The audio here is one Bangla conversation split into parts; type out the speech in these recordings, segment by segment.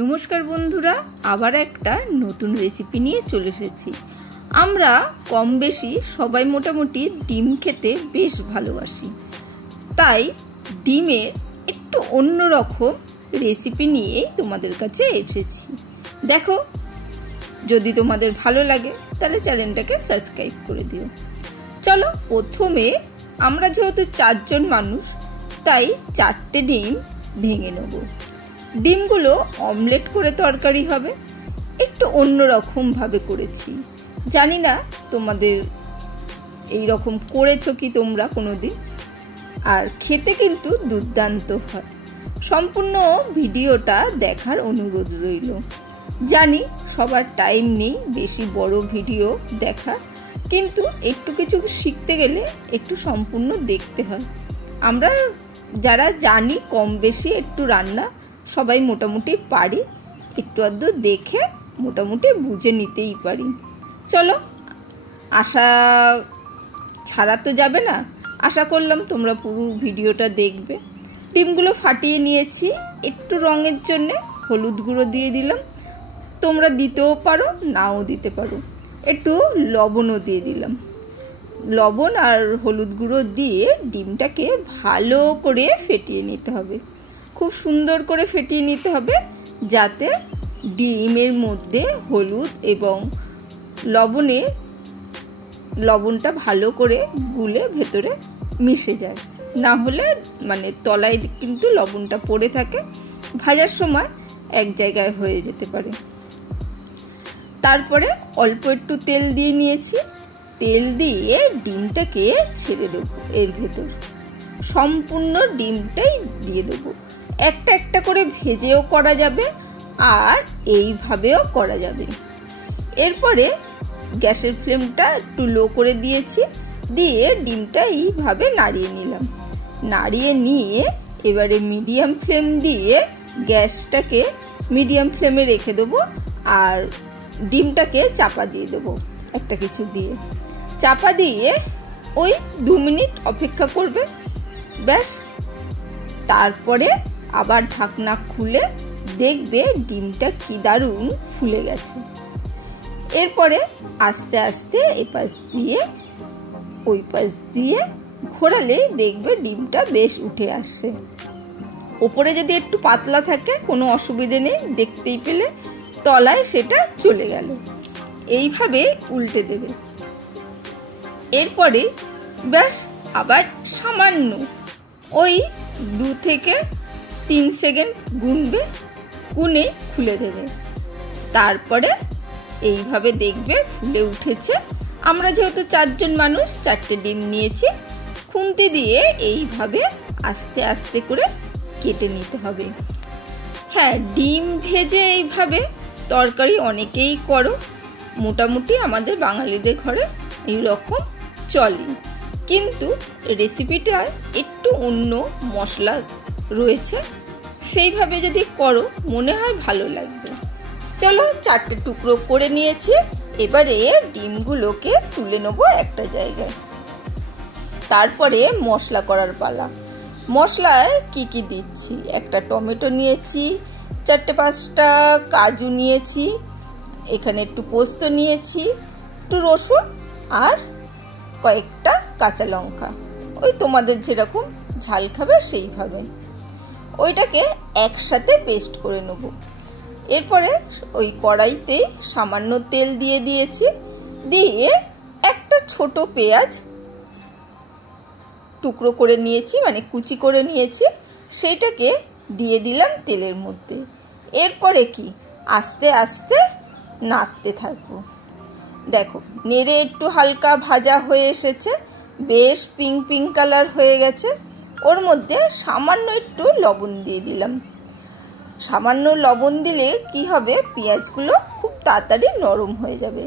নমস্কার বন্ধুরা, আবার একটা নতুন রেসিপি নিয়ে চলে এসেছি। আমরা কম বেশি সবাই মোটামুটি ডিম খেতে বেশ ভালোবাসি, তাই ডিমের একটু অন্যরকম রেসিপি নিয়েই তোমাদের কাছে এসেছি। দেখো, যদি তোমাদের ভালো লাগে তাহলে চ্যানেলটাকে সাবস্ক্রাইব করে দিও। চলো, প্রথমে আমরা যেহেতু 4 জন মানুষ, তাই 4টে ডিম ভেঙে নেব। ডিমগুলো অমলেট করে তরকারি হবে, একটু অন্যরকম ভাবে করেছি। জানি না তোমাদের এই রকম করেছো কি তোমরা কোনোদিন, আর খেতে কিন্তু দুর্দান্ত হয়। সম্পূর্ণ ভিডিওটা দেখার অনুরোধ রইল। জানি সবার টাইম নেই বেশি বড় ভিডিও দেখা, কিন্তু একটু কিছু শিখতে গেলে একটু সম্পূর্ণ দেখতে হয়। আমরা যারা জানি কম বেশি একটু রান্না, সবাই মোটামুটি পারি, একটু আধটু দেখে মোটামুটি বুঝে নিতেই পারি। চলো, আশা ছাড়া তো যাবে না, আশা করলাম তোমরা পুরো ভিডিওটা দেখবে। ডিমগুলো ফাটিয়ে নিয়েছি, একটু রঙের জন্যে হলুদ গুঁড়ো দিয়ে দিলাম, তোমরা দিতেও পারো নাও দিতে পারো। একটু লবণও দিয়ে দিলাম। লবণ আর হলুদ গুঁড়ো দিয়ে ডিমটাকে ভালো করে ফেটিয়ে নিতে হবে, খুব সুন্দর করে ফেটিয়ে নিতে হবে, যাতে ডিমের মধ্যে হলুদ এবং লবণটা ভালো করে গুলে ভেতরে মিশে যায়। না হলে তলায় কিন্তু লবণটা পড়ে থাকে, ভাজার সময় এক জায়গায় হয়ে যেতে পারে। তারপরে অল্প একটু তেল দিয়ে নিয়েছি, তেল দিয়ে ডিমটাকে ছেড়ে দেবো। এর ভেতর সম্পূর্ণ ডিমটাই দিয়ে দেবো। একটা একটা করে ভেজেও করা যাবে আর এইভাবেও করা যাবে। এরপরে গ্যাসের ফ্লেমটা একটু লো করে দিয়েছি, দিয়ে ডিমটা এইভাবে নাড়িয়ে নিলাম। নাড়িয়ে নিয়ে এবারে মিডিয়াম ফ্লেম দিয়ে গ্যাসটাকে মিডিয়াম ফ্লেমে রেখে দেবো, আর ডিমটাকে চাপা দিয়ে দেবো। একটা কিছু দিয়ে চাপা দিয়ে ওই 2 মিনিট অপেক্ষা করবে, ব্যাস। তারপরে আবার ঢাকনা খুলে দেখবে ডিমটা কি দারুণ ফুলে গেছে। এরপরে আস্তে আস্তে এপাশ দিয়ে ওই পাশ দিয়ে ঘোরালেই দেখবে ডিমটা বেশ উঠে আসছে। ওপরে যদি একটু পাতলা থাকে কোনো অসুবিধে নেই, দেখতেই পেলে তলায় সেটা চলে গেল। এইভাবে উল্টে দেবে। এরপরে ব্যাস আবার সামান্য ওই 2 থেকে 3 সেকেন্ড গুনে খুলে দেবে। তারপরে এইভাবে দেখবে ফুলে উঠেছে। আমরা যেহেতু 4 জন মানুষ, 4টে ডিম নিয়েছি, খুন্তি দিয়ে এইভাবে আস্তে আস্তে করে কেটে নিতে হবে। হ্যাঁ, ডিম ভেজে এইভাবে তরকারি অনেকেই করো, মোটামুটি আমাদের বাঙালিদের ঘরে এইরকম চলে, কিন্তু রেসিপিটার একটু অন্য মশলা রয়েছে, সেইভাবে যদি করো মনে হয় ভালো লাগবে। চলো, 4টে টুকরো করে নিয়েছি। এবারে ডিমগুলোকে তুলে নেবো একটা জায়গায়। তারপরে মশলা করার পালা। মশলায় কি কি দিচ্ছি, একটা টমেটো নিয়েছি, 4-5টা কাজু নিয়েছি, এখানে একটু পোস্ত নিয়েছি, একটু রসুন আর কয়েকটা কাঁচা লঙ্কা, ওই তোমাদের যেরকম ঝাল খাবে সেইভাবে। ওইটাকে একসাথে পেস্ট করে নেব। এরপরে ওই কড়াইতে সামান্য তেল দিয়ে দিয়েছি, দিয়ে একটা ছোট পেঁয়াজ টুকরো করে নিয়েছি, কুচি করে নিয়েছি, সেইটাকে দিয়ে দিলাম তেলের মধ্যে। এরপরে কি আস্তে আস্তে নাড়তে থাকবো। দেখো, নেড়ে একটু হালকা ভাজা হয়ে এসেছে, বেশ পিঙ্ক কালার হয়ে গেছে। ওর মধ্যে সামান্য একটু লবণ দিয়ে দিলাম। সামান্য লবণ দিলে কি হবে, পেঁয়াজগুলো খুব তাড়াতাড়ি নরম হয়ে যাবে।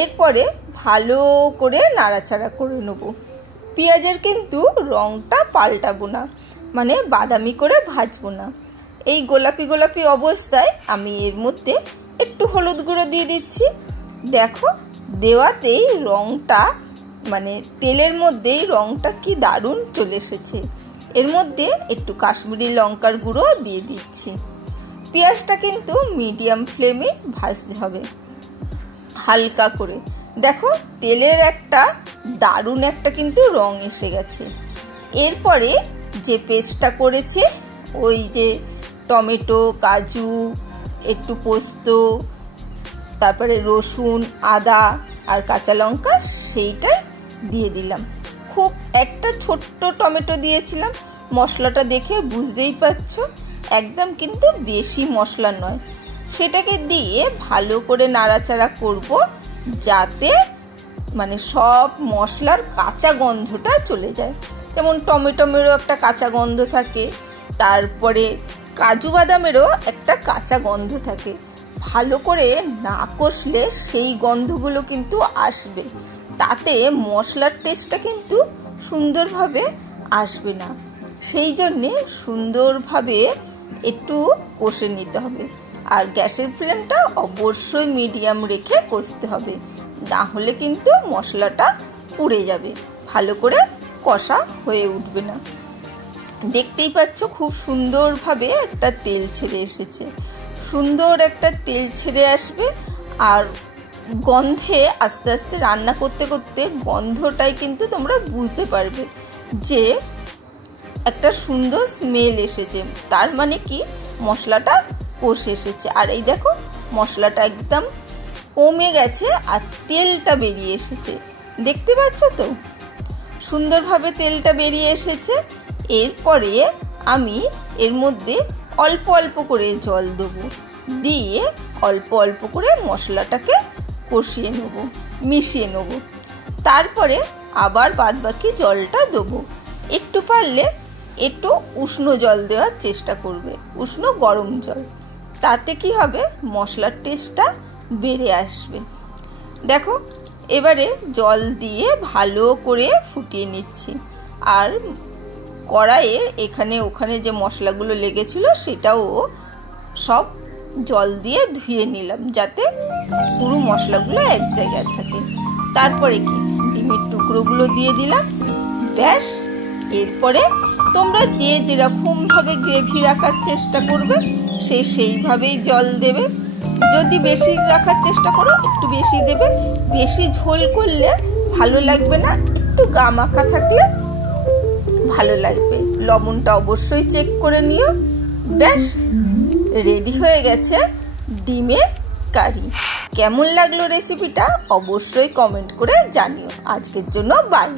এরপরে ভালো করে নাড়াচাড়া করে নেব। পেঁয়াজের কিন্তু রঙটা পাল্টাবো না, বাদামি করে ভাজবো না। এই গোলাপি গোলাপি অবস্থায় আমি এর মধ্যে একটু হলুদ গুঁড়ো দিয়ে দিচ্ছি। দেখো, দেওয়াতেই রঙটা তেলের মধ্যেই রঙটা কি দারুণ চলে এসেছে। এর মধ্যে একটু কাশ্মীরি লঙ্কার গুঁড়ো দিয়ে দিচ্ছি। পেঁয়াজটা কিন্তু মিডিয়াম ফ্লেমে ভাজতে হবে হালকা করে। দেখো তেলের একটা দারুণ একটা কিন্তু রং এসে গেছে। এরপরে যে পেস্টটা করেছি, ওই যে টমেটো, কাজু, একটু পোস্ত, তারপরে রসুন, আদা আর কাঁচা লঙ্কা, সেইটাই দিয়ে দিলাম। খুব একটা ছোট্ট টমেটো দিয়েছিলাম। মশলাটা দেখে বুঝতেই পারছো একদম কিন্তু বেশি মশলা নয়। সেটাকে দিয়ে ভালো করে নাড়াচাড়া করব, যাতে মানে সব মশলার কাঁচা গন্ধটা চলে যায়। যেমন টমেটোমেরও একটা কাঁচা গন্ধ থাকে, তারপরে কাজু বাদামেরও একটা কাঁচা গন্ধ থাকে। ভালো করে না কষলে সেই গন্ধগুলো কিন্তু আসবে, তাতে মশলার টেস্টটা কিন্তু সুন্দরভাবে আসবে না। সেই জন্যে সুন্দরভাবে একটু কষে নিতে হবে। আর গ্যাসের ফ্লেমটা অবশ্যই মিডিয়াম রেখে কষতে হবে, না হলে কিন্তু মশলাটা পুড়ে যাবে, ভালো করে কষা হয়ে উঠবে না। দেখতেই পাচ্ছ খুব সুন্দরভাবে একটা তেল ছেড়ে এসেছে। সুন্দর একটা তেল ছেড়ে আসবে, আর গন্ধে আস্তে আস্তে রান্না করতে করতে গন্ধটাই কিন্তু তোমরা বুঝতে পারবে যে একটা সুন্দর স্মেল এসেছে, তার মানে কি মশলাটা কষে এসেছে। আর এই দেখো মশলাটা একদম কমে গেছে আর তেলটা বেরিয়ে এসেছে। দেখতে পাচ্ছ তো সুন্দরভাবে তেলটা বেরিয়ে এসেছে। এরপরে আমি এর মধ্যে অল্প অল্প করে জল দেবো, দিয়ে অল্প অল্প করে মশলাটাকে কষিয়ে নেব, মিশিয়ে নেব। তারপরে আবার বাদবাকি জলটা দেবো। একটু পারলে একটু উষ্ণ জল দেওয়ার চেষ্টা করবে, উষ্ণ গরম জল। তাতে কি হবে, মশলার টেস্টটা বেড়ে আসবে। দেখো এবারে জল দিয়ে ভালো করে ফুটিয়ে নিচ্ছি। আর কড়াইয়ে এখানে ওখানে যে মশলাগুলো লেগেছিল সেটাও সব জল দিয়ে ধুয়ে নিলাম, যাতে পুরো মশলাগুলো এক জায়গায় থাকে। তারপরে কি ডিমের টুকরোগুলো দিয়ে দিলাম, ব্যাস। এরপরে তোমরা যে যেরকম ভাবে গ্রেভি রাখার চেষ্টা করবে সেইভাবেই জল দেবে। যদি বেশি রাখার চেষ্টা করো একটু বেশি দেবে, বেশি ঝোল করলে ভালো লাগবে না, একটু গা মাখা থাকলে ভালো লাগবে। লবণটা অবশ্যই চেক করে নিও। ব্যাস রেডি হয়ে গেছে ডিমের কারি। কেমন লাগলো রেসিপিটা অবশ্যই কমেন্ট করে জানিও। আজকের জন্য বাই।